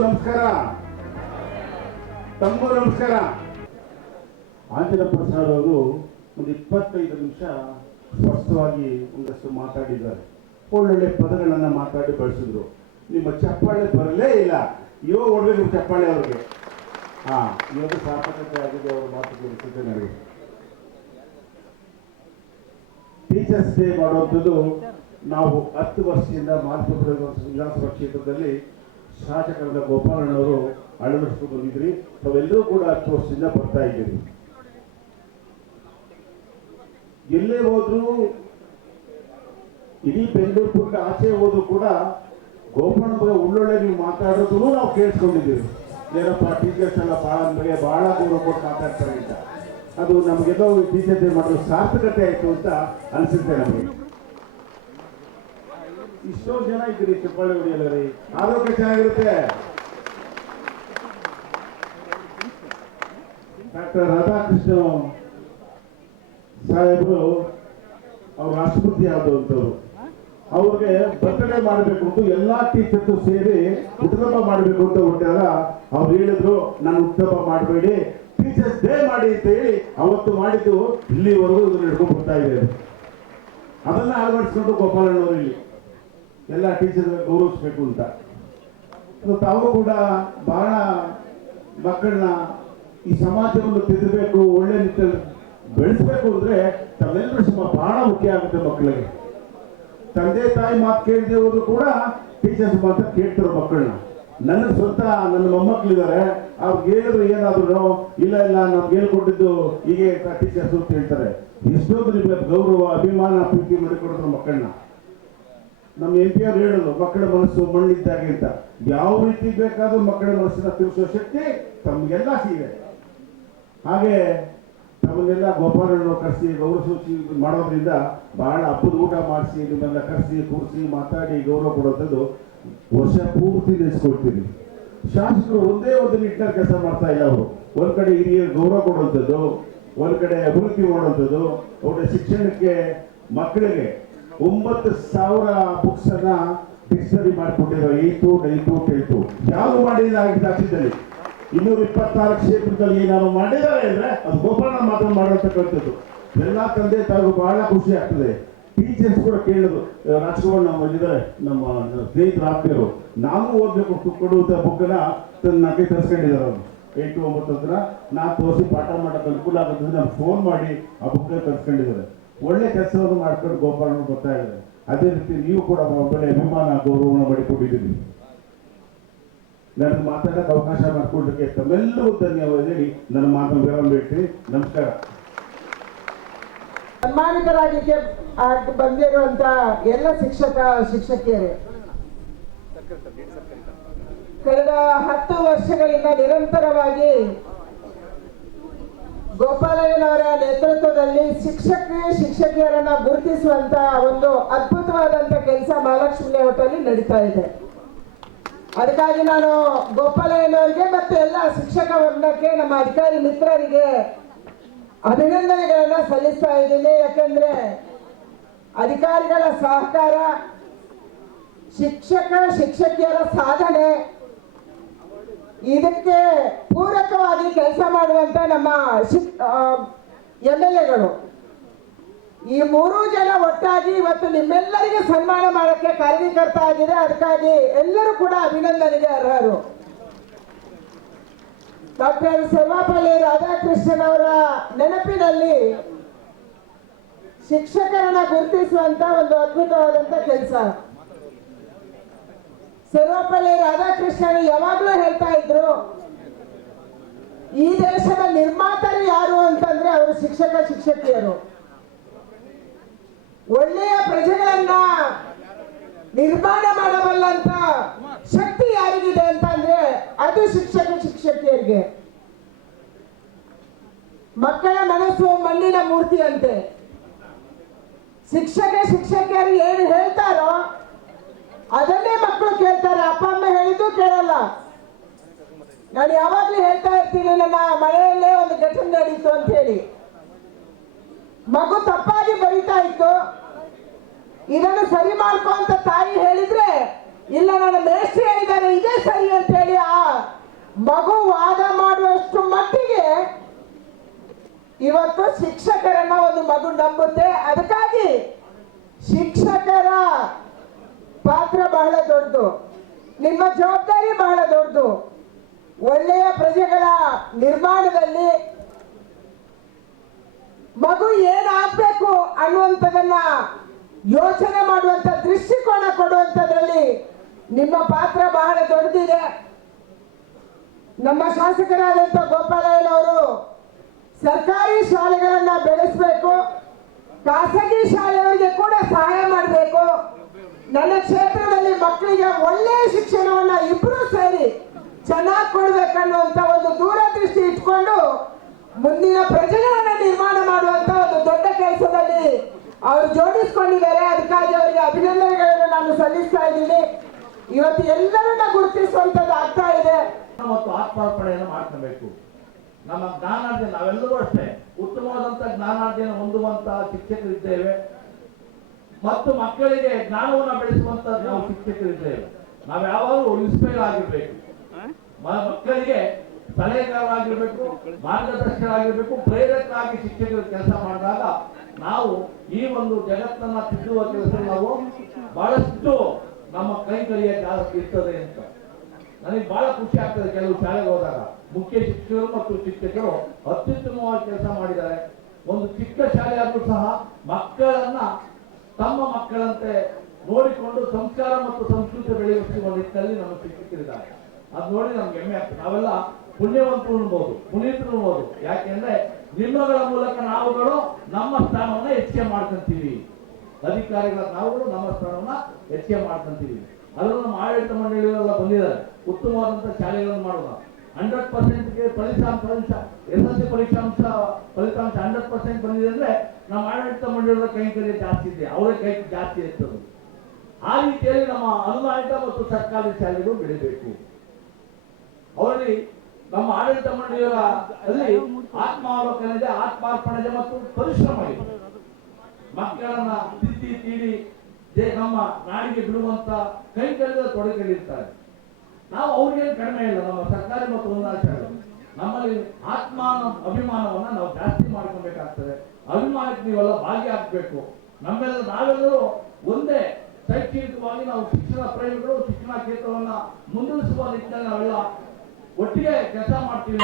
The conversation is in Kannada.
ನಮಸ್ಕಾರ. ತಮ್ಮ ನಮಸ್ಕಾರ. ಆಂಜನ ಪ್ರಸಾದ್ ಅವರು ಒಂದು ಇಪ್ಪತ್ತೈದು ನಿಮಿಷ ಸ್ಪಷ್ಟವಾಗಿ ಒಂದಷ್ಟು ಮಾತಾಡಿದ್ದಾರೆ. ಒಳ್ಳೊಳ್ಳೆ ಪದಗಳನ್ನು ಮಾತಾಡಿ ಬಳಸಿದ್ರು. ನಿಮ್ಮ ಚಪ್ಪಾಳೆ ಬರಲೇ ಇಲ್ಲ. ಇವಾಗ ಹೊಡ್ಬೇಕು ಚಪ್ಪಾಳೆ ಅವ್ರಿಗೆ. ಹಾ, ಇವತ್ತು ಸಾರ್ಥಕತೆ ಆಗಿದೆ ಅವ್ರ ಮಾತು ಕೇಳಿಸಿದ್ದೆ ನನಗೆ. ಟೀಚರ್ಸ್ ಡೇ ಮಾಡುವಂಥದ್ದು ನಾವು ಹತ್ತು ವರ್ಷದಿಂದ ಮಾಲ್ಪುರ ವಿಧಾನಸಭಾ ಕ್ಷೇತ್ರದಲ್ಲಿ ಶಾಸಕರಾದ ಗೋಪಾಲಣ್ಣವರು ಅಳವಡಿಸ್ಕೊಂಡು ಬಂದಿದ್ರಿ ತಾವೆಲ್ಲರೂ ಕೂಡ ಹತ್ತು ವರ್ಷದಿಂದ ಬರ್ತಾ ಇದ್ದೀರಿ. ಎಲ್ಲೇ ಹೋದ್ರು ಇಡೀ ಬೆಂಗಳೂರು ಪುಟ್ಟ ಆಚೆ ಹೋದ್ರು ಕೂಡ ಗೋಪಾಲಣ್ಣ ಉಳ್ಳೊಳ್ಳೆ ನೀವು ಮಾತಾಡೋದು ನಾವು ಕೇಳಿಸ್ಕೊಂಡಿದ್ದೀವಿ. ಏನಪ್ಪ, ಟೀಚರ್ಸ್ ಎಲ್ಲ ಭಾಳ ಬಗ್ಗೆ ಭಾಳ ದೂರ ಕೊಟ್ಟು ಮಾತಾಡ್ತಾರೆ ಅಂತ. ಅದು ನಮಗೆಲ್ಲೋ ಟೀಚರ್ ಡೇ ಮಾಡೋದು ಸಾರ್ಥಕತೆ ಆಯಿತು ಅಂತ ಅನಿಸುತ್ತೆ ನಮಗೆ. ಇಷ್ಟೊಂದು ಜನ ಇದ್ದೀರಿ ಚಪ್ಪಾಳೆ ಹೊಡಿಯಲ್ಲ ರೀ ಆರೋಗ್ಯ ಚೆನ್ನಾಗಿರುತ್ತೆ. ಡಾಕ್ಟರ್ ರಾಧಾಕೃಷ್ಣ ಸಾಹೇಬರು ಅವ್ರ ರಾಷ್ಟ್ರಪತಿ ಆದಂಥವ್ರು ಅವ್ರಿಗೆ ಬರ್ತಡೇ ಮಾಡಬೇಕು ಅಂತ ಎಲ್ಲಾ ಟೀಚರ್ಸ್ ಸೇರಿ ಉತ್ತಮ ಮಾಡಬೇಕು ಅಂತ ಹೊಟ್ಟಾಗ ಅವ್ರು ಹೇಳಿದ್ರು, ನಾನು ಉತ್ತಮ ಮಾಡಬೇಡಿ. ಟೀಚರ್ಸ್ ಡೇ ಮಾಡಿ ಅಂತ ಹೇಳಿ ಅವತ್ತು ಮಾಡಿದ್ದು ಇಲ್ಲಿವರೆಗೂ ಇದು ನಡ್ಕೊಂಡು ಬರ್ತಾ ಇದೆ ಅದನ್ನ ಅಳವಡಿಸ್ಕೊಂಡು ಗೋಪಾಲಣ್ಣವರು ಇಲ್ಲಿ. ಎಲ್ಲ ಟೀಚರ್ ಗೌರವಿಸ್ಬೇಕು ಅಂತ. ತಾವು ಕೂಡ ಬಹಳ ಮಕ್ಕಳನ್ನ ಈ ಸಮಾಜವನ್ನು ತಿದ್ದಬೇಕು ಒಳ್ಳೆ ರೀತಿಯಲ್ಲಿ ಬೆಳೆಸಬೇಕು ಅಂದ್ರೆ ತಮ್ಮೆಲ್ಲರೂ ಶ್ರಮ ಬಹಳ ಮುಖ್ಯ ಆಗುತ್ತೆ ಮಕ್ಕಳಿಗೆ. ತಂದೆ ತಾಯಿ ಮಾತು ಕೇಳದೆ ಹೋದ್ರು ಕೂಡ ಟೀಚರ್ಸ್ ಮಾತ್ರ ಕೇಳ್ತಾರೆ ಮಕ್ಕಳನ್ನ ನನ್ನ ಸ್ವಂತ, ನನ್ನ ಮೊಮ್ಮಕ್ಕಳಿದ್ದಾರೆ, ಅವ್ರಿಗೆ ಹೇಳಿದ್ರು ಏನಾದ್ರು ಇಲ್ಲ ಇಲ್ಲ ನಮ್ಗೆ ಹೇಳ್ಕೊಟ್ಟಿದ್ದು ಹೀಗೆ ಟೀಚರ್ಸ್ ಅಂತ ಹೇಳ್ತಾರೆ. ಎಷ್ಟೊಂದು ನಿಮಗೆ ಗೌರವ, ಅಭಿಮಾನ, ಪ್ರೀತಿ ಮಾಡಿಕೊಡ್ತಾರೆ ಮಕ್ಕಳನ್ನ ನಮ್ಮ ಎಂ ಪಿ ಆರ್ ಹೇಳೋದು, ಮಕ್ಕಳ ಮನಸ್ಸು ಮಣ್ಣಿದ್ದಾಗೆ ಅಂತ. ಯಾವ ರೀತಿ ಬೇಕಾದರೂ ಮಕ್ಕಳ ಮನಸ್ಸನ್ನ ತಿಳಿಸೋ ಶಕ್ತಿ ತಮಗೆಲ್ಲ ಸಿಗಿದೆ ಹಾಗೆ ತಮ್ಮನ್ನೆಲ್ಲ ಗೋಪಾಲನ್ನು ಕರೆಸಿ ಗೌರವಿಸಿ ಮಾಡೋದ್ರಿಂದ ಬಹಳ ಹಬ್ಬದ ಊಟ ಮಾಡಿಸಿ ನಿಮ್ಮೆಲ್ಲ ಕರೆಸಿ, ಕೂರಿಸಿ, ಮಾತಾಡಿ, ಗೌರವ ಕೊಡುವಂಥದ್ದು ವರ್ಷ ಪೂರ್ತಿ ನೆನೆಸ್ಕೊಳ್ತೀವಿ ಶಾಸಕರು ಒಂದೇ ಒಂದು ನಿಟ್ಟಿನಲ್ಲಿ ಕೆಲಸ ಮಾಡ್ತಾ ಇಲ್ಲ ಅವರು. ಒಂದ್ ಕಡೆ ಹಿರಿಯರು ಗೌರವ ಕೊಡುವಂಥದ್ದು, ಒಂದ್ ಕಡೆ ಅಭಿವೃದ್ಧಿ ಮಾಡುವಂಥದ್ದು, ಅವರ ಶಿಕ್ಷಣಕ್ಕೆ ಮಕ್ಕಳಿಗೆ ಒಂಬತ್ತು ಸಾವಿರ ಬುಕ್ಸ್ ಅನ್ನ ಡಿಕ್ಷನರಿ ಮಾಡಿಕೊಟ್ಟಿರೋ ಏತು ನೈತು ಟೆಂಟು ಯಾವುದು ಮಾಡಿಲ್ಲ ಆಗಿದ್ದ ರಾಜ್ಯದಲ್ಲಿ? ಇನ್ನೂರ ಇಪ್ಪತ್ತಾರು ಕ್ಷೇತ್ರದಲ್ಲಿ ಏನಾದ್ರು ಮಾಡಿದ್ದಾರೆ ಅಂದ್ರೆ ಅದು ಗೋಪಾಲ ಮಾತ್ರ ಮಾಡಿರ್ತಕ್ಕಂಥದ್ದು ಎಲ್ಲ ತಂದೆ ತಾಯಿಗೂ ಬಹಳ ಖುಷಿ ಆಗ್ತದೆ. ಟೀಚರ್ಸ್ ಕೂಡ ಕೇಳಿದ್ರು ರಾಜಕುಮಾರ್, ನಮ್ಮ ಇದ್ದಾರೆ ನಮ್ಮ ಸ್ನೇಹಿತರು ಆಗ್ತಿರೋ ನಾವು ಓದಬೇಕು ಕೊಡುವಂತ ಬುಕ್ನ ನಾಲ್ಕೈ ತರಿಸ್ಕೊಂಡಿದ್ದಾರೆ ಅವರು. ಎಂಟು, ಒಂಬತ್ತು ಹತ್ರ ನಾ ತೋರಿಸಿ ಪಾಠ ಮಾಡೋಕ್ಕೆ ಅನುಕೂಲ ಆಗುತ್ತೆ ನಮ್ಗೆ ಫೋನ್ ಮಾಡಿ ಆ ಬುಕ್ ತರಿಸ್ಕೊಂಡಿದ್ದಾರೆ ಒಳ್ಳೆ ಕೆಲಸವನ್ನು ಮಾಡ್ಕೊಂಡು ಗೋಪಾಲನ ಇದ್ದಾರೆ ಅದೇ ರೀತಿ ನೀವು ಕೂಡ ಒಳ್ಳೆ ಅಭಿಮಾನ, ಗೌರವವನ್ನು ಮಾಡಿಕೊಂಡಿದ್ದೀರಿ. ನನಗೆ ಮಾತಾಡಕ್ಕೆ ಅವಕಾಶ ಮಾಡಿಕೊಡ್ಲಿಕ್ಕೆ ತಮ್ಮೆಲ್ಲರೂ ಧನ್ಯವಾದ ಹೇಳಿ ನನ್ನ ಮಾತನ್ನು ವಿರಾಮ ಬಿಡ್ತೀನಿ ನಮಸ್ಕಾರ. ಸನ್ಮಾನಿತರಾಗಿಕ್ಕೆ ಆಗ್ ಬಂದಿರುವಂತ ಎಲ್ಲ ಶಿಕ್ಷಕ, ಶಿಕ್ಷಕಿಯರೇ. ಕಳೆದ ಹತ್ತು ವರ್ಷಗಳಿಂದ ನಿರಂತರವಾಗಿ ಗೋಪಾಲಯ್ಯನವರ ನೇತೃತ್ವದಲ್ಲಿ ಶಿಕ್ಷಕ ಶಿಕ್ಷಕಿಯರನ್ನ ಗುರುತಿಸುವಂತ ಒಂದು ಅದ್ಭುತವಾದಂತ ಕೆಲಸ ಮಹಾಲಕ್ಷ್ಮಿ ಲೇಔಟಲ್ಲಿ ನಡೀತಾ ಇದೆ. ಅದಕ್ಕಾಗಿ ನಾನು ಗೋಪಾಲಯ್ಯನವರಿಗೆ ಮತ್ತೆ ಎಲ್ಲ ಶಿಕ್ಷಕ ವರ್ಗಕ್ಕೆ, ನಮ್ಮ ಅಧಿಕಾರಿ ಮಿತ್ರರಿಗೆ ಅಭಿನಂದನೆಗಳನ್ನ ಸಲ್ಲಿಸ್ತಾ ಇದ್ದೀನಿ. ಯಾಕಂದ್ರೆ ಅಧಿಕಾರಿಗಳ ಸಹಕಾರ ಶಿಕ್ಷಕ ಶಿಕ್ಷಕಿಯರ ಸಾಧನೆ, ಇದಕ್ಕೆ ಕೆಲಸ ಮಾಡುವಂತ ನಮ್ಮ ಎಂ ಎಲ್ ಎಗಳು ಈ ಮೂರೂ ಜನ ಒಟ್ಟಾಗಿ ಇವತ್ತು ನಿಮ್ಮೆಲ್ಲರಿಗೆ ಸನ್ಮಾನ ಮಾಡಕ್ಕೆ ಕಾರ್ಯಕರ್ತ ಆಗಿದೆ ಅದಕ್ಕಾಗಿ ಎಲ್ಲರೂ ಕೂಡ ಅಭಿನಂದನೆಗೆ ಅರ್ಹರು. ಡಾಕ್ಟರ್ ಸರ್ವಪಲ್ಲಿ ರಾಧಾಕೃಷ್ಣನ್ ಅವರ ನೆನಪಿನಲ್ಲಿ ಶಿಕ್ಷಕರನ್ನ ಗುರುತಿಸುವಂತ ಒಂದು ಅದ್ಭುತವಾದಂತ ಕೆಲಸ. ಸರ್ವಪಲ್ಲಿ ರಾಧಾಕೃಷ್ಣನ್ ಯಾವಾಗ್ಲೂ ಹೇಳ್ತಾ ಇದ್ರು ಈ ದೇಶದ ನಿರ್ಮಾತರು ಯಾರು ಅಂತಂದ್ರೆ ಅವರು ಶಿಕ್ಷಕ, ಶಿಕ್ಷಕಿಯರು. ಒಳ್ಳೆಯ ಪ್ರಜೆಗಳನ್ನ ನಿರ್ಮಾಣ ಮಾಡಬಲ್ಲಂತ ಶಕ್ತಿ ಯಾರಿಗಿದೆ ಅಂತಂದ್ರೆ ಅದು ಶಿಕ್ಷಕ, ಶಿಕ್ಷಕಿಯರಿಗೆ. ಮಕ್ಕಳ ಮನಸ್ಸು ಮಣ್ಣಿನ ಮೂರ್ತಿ ಅಂತೆ ಶಿಕ್ಷಕ, ಶಿಕ್ಷಕಿಯರು ಏನು ಹೇಳ್ತಾರೋ ಅದನ್ನೇ ಮಕ್ಕಳು ಕೇಳ್ತಾರೆ. ಅಪ್ಪ, ಅಮ್ಮ ಹೇಳಿದ್ದು ಕೇಳಲ್ಲ. ನಾನು ಯಾವಾಗ್ಲೂ ಹೇಳ್ತಾ ಇರ್ತೀನಿ, ನನ್ನ ಮನೆಯಲ್ಲೇ ಒಂದು ಘಟನೆ ನಡೀತು ಅಂತ ಹೇಳಿ. ಮಗು ತಪ್ಪಾಗಿ ಬರೀತಾ ಇತ್ತು. ಇದನ್ನು ಸರಿ ಮಾಡ್ಕೊ ಅಂತ ತಾಯಿ ಹೇಳಿದ್ರೆ, ಇಲ್ಲ, ನನ್ನ ಮೇಷ್ಟ್ರು ಹೇಳಿದ್ದಾರೆ, ಇದೇ ಸರಿ ಅಂತ ಹೇಳಿ ಆ ಮಗು ವಾದ ಮಾಡುವಷ್ಟು ಮಟ್ಟಿಗೆ ಇವತ್ತು ಶಿಕ್ಷಕರನ್ನ ಒಂದು ಮಗು ನಂಬುತ್ತೆ. ಅದಕ್ಕಾಗಿ ಶಿಕ್ಷಕರ ಪಾತ್ರ ಬಹಳ ದೊಡ್ಡದು. ನಿಮ್ಮ ಜವಾಬ್ದಾರಿ ಬಹಳ ದೊಡ್ಡದು. ಒಳ್ಳೆಯ ಪ್ರಜೆಗಳ ನಿರ್ಮಾಣದಲ್ಲಿ ಮಗು ಏನಾಗಬೇಕು ಅನ್ನುವಂಥದನ್ನ ಯೋಚನೆ ಮಾಡುವಂತ ದೃಷ್ಟಿಕೋನ ಕೊಡುವಂಥದ್ರಲ್ಲಿ ನಿಮ್ಮ ಪಾತ್ರ ಬಹಳ ದೊಡ್ಡದಿದೆ. ನಮ್ಮ ಶಾಸಕರಾದಂಥ ಗೋಪಾಲಯ್ಯನವರು ಸರ್ಕಾರಿ ಶಾಲೆಗಳನ್ನ ಬೆಳೆಸಬೇಕು, ಖಾಸಗಿ ಶಾಲೆಯವರಿಗೆ ಕೂಡ ಸಹಾಯ ಮಾಡಬೇಕು. ನನ್ನ ಕ್ಷೇತ್ರದಲ್ಲಿ ಮಕ್ಕಳಿಗೆ ಒಳ್ಳೆಯ ಶಿಕ್ಷಣವನ್ನ ಇಬ್ಬರೂ ಸೇರಿ ಚೆನ್ನಾಗಿ ಕೊಡ್ಬೇಕನ್ನುವಂತ ಒಂದು ದೂರದೃಷ್ಟಿ ಇಟ್ಕೊಂಡು ಮುಂದಿನ ಪ್ರಜೆಗಳನ್ನ ನಿರ್ಮಾಣ ಮಾಡುವಂತ ಒಂದು ದೊಡ್ಡ ಕೆಲಸದಲ್ಲಿ ಅವರು ಜೋಡಿಸ್ಕೊಂಡಿದ್ದಾರೆ. ಅದಕ್ಕಾಗಿ ಅವರಿಗೆ ಅಭಿನಂದನೆಗಳನ್ನು ನಾನು ಸಲ್ಲಿಸ್ತಾ ಇದ್ದೀನಿ. ಇವತ್ತು ಎಲ್ಲರನ್ನ ಗುರುತಿಸುವಂತದ್ದು ಆಗ್ತಾ ಇದೆ. ಮತ್ತು ಆತ್ಮಾರ್ಪಣೆಯನ್ನು ಮಾಡ್ಕೋಬೇಕು. ನಮ್ಮ ಜ್ಞಾನಾರ್ಜನೆ, ನಾವೆಲ್ಲರೂ ಅಷ್ಟೇ ಉತ್ತಮವಾದಂತ ಜ್ಞಾನಾರ್ಜನೆ ಹೊಂದುವಂತ ಶಿಕ್ಷಕರಿದ್ದೇವೆ. ಮತ್ತು ಮಕ್ಕಳಿಗೆ ಜ್ಞಾನವನ್ನು ಬೆಳೆಸುವಂತ ನಾವು ಶಿಕ್ಷಕರಿದ್ದೇವೆ. ನಾವು ಯಾವಾಗಲೂ ಇನ್ಸ್ಪೈರ್ ಆಗಿರ್ಬೇಕು ಮಕ್ಕಳಿಗೆ ಸಲಹೆಗಾರರಾಗಿರ್ಬೇಕು, ಮಾರ್ಗದರ್ಶಕರಾಗಿರ್ಬೇಕು, ಪ್ರೇರಕರಾಗಿ ಶಿಕ್ಷಕರು ಕೆಲಸ ಮಾಡಿದಾಗ ನಾವು ಈ ಒಂದು ಜಗತ್ತನ್ನ ತಿದ್ದುವ ಕೆಲಸ ನಾವು ಬಹಳಷ್ಟು ನಮ್ಮ ಕೈ ಜಾಸ್ತಿ ಇರ್ತದೆ ಅಂತ. ನನಗೆ ಬಹಳ ಖುಷಿ ಆಗ್ತದೆ ಕೆಲವು ಶಾಲೆಗೆ ಹೋದಾಗ. ಮುಖ್ಯ ಶಿಕ್ಷಕರು ಮತ್ತು ಶಿಕ್ಷಕರು ಅತ್ಯುತ್ತಮವಾಗಿ ಕೆಲಸ ಮಾಡಿದ್ದಾರೆ. ಒಂದು ಚಿಕ್ಕ ಶಾಲೆ ಆದರೂ ಸಹ ಮಕ್ಕಳನ್ನ ತಮ್ಮ ಮಕ್ಕಳಂತೆ ನೋಡಿಕೊಂಡು ಸಂಸ್ಕಾರ ಮತ್ತು ಸಂಸ್ಕೃತಿ ಬೆಳೆಯುವ ನಿಟ್ಟಿನಲ್ಲಿ ನಮ್ಮ ಶಿಕ್ಷಕರಿದ್ದಾರೆ. ಅದು ನೋಡಿ ನಮ್ಗೆ ಹೆಮ್ಮೆ ಆಗ್ತದೆ. ನಾವೆಲ್ಲ ಪುಣ್ಯವಂತರು ಅನ್ಬೋದು ಪುನೀತರು ಅನ್ಬೋದು ಯಾಕೆಂದ್ರೆ ನಿಮ್ಮಗಳ ಮೂಲಕ ನಾವುಗಳು ನಮ್ಮ ಸ್ಥಾನವನ್ನ ಹೆಚ್ಚಿಗೆ ಮಾಡ್ಕೊಂತೀವಿ. ಅಧಿಕಾರಿಗಳ ನಾವುಗಳು ನಮ್ಮ ಸ್ಥಾನವನ್ನ ಹೆಚ್ಚಿಗೆ ಮಾಡ್ಕೊಂತೀವಿ. ಅದರಲ್ಲೂ ನಮ್ಮ ಆಡಳಿತ ಮಂಡಳಿಗಳೆಲ್ಲ ಬಂದಿದ್ದಾರೆ. ಉತ್ತಮವಾದಂತಹ ಶಾಲೆಗಳನ್ನು ಮಾಡೋಣ. ಹಂಡ್ರೆಡ್ ಪರ್ಸೆಂಟ್ಗೆ ಫಲಿತಾಂಶ ಎಸ್ ಎಲ್ ಸಿ ಫಲಿತಾಂಶ ಫಲಿತಾಂಶ ಹಂಡ್ರೆಡ್ ಪರ್ಸೆಂಟ್ ಬಂದಿದೆ ಅಂದ್ರೆ ನಮ್ಮ ಆಡಳಿತ ಮಂಡಳಿಗಳ ಕೈಂಕರ್ಯ ಜಾಸ್ತಿ ಇದೆ. ಅವರ ಕೈ ಜಾಸ್ತಿ ಇರ್ತದೆ ಆ ರೀತಿಯಲ್ಲಿ ನಮ್ಮ ಅನುದಾನಿತ ಮತ್ತು ಸರ್ಕಾರಿ ಶಾಲೆಗಳು ಬೆಳಿಬೇಕು. ಅವರಲ್ಲಿ ನಮ್ಮ ಆಡಳಿತ ಮಂಡಳಿಯವರ ಅಲ್ಲಿ ಆತ್ಮಾವಲೋಕನ ಆತ್ಮಾರ್ಪಣೆ ಇದೆ ಮತ್ತು ಪರಿಶ್ರಮ ಇದೆ. ಮಕ್ಕಳನ್ನ ತಿದ್ದಿ ತೀಡಿ ನಮ್ಮ ನಾಡಿಗೆ ಬಿಡುವಂತ ಕೈಕರ್ಯದ ತೊಡಗಿರ್ತಾರೆ ನಾವು ಅವ್ರಿಗೇನು ಕಡಿಮೆ ಇಲ್ಲ, ನಮ್ಮ ಸರ್ಕಾರಿ ಮತ್ತು ಒಂದಾಚಾರ ನಮ್ಮಲ್ಲಿ ಆತ್ಮ ಅಭಿಮಾನವನ್ನ ನಾವು ಜಾಸ್ತಿ ಮಾಡ್ಕೊಬೇಕಾಗ್ತದೆ. ಅಭಿಮಾನಕ್ಕೆ ನೀವೆಲ್ಲ ಭಾಗಿಯಾಗಬೇಕು ನಮ್ಮೆಲ್ಲ ನಾವೆಲ್ಲರೂ ಒಂದೇ ಶೈಕ್ಷಣಿಕವಾಗಿ ನಾವು ಶಿಕ್ಷಣ ಪ್ರೇಮಿಗಳು ಶಿಕ್ಷಣ ಕ್ಷೇತ್ರವನ್ನ ಮುಂದುವರಿಸುವ ನಿಟ್ಟಿನಲ್ಲಿ ನಾವೆಲ್ಲ ಒಟ್ಟಿಗೆ ಕೆಲಸ ಮಾಡ್ತೀವಿ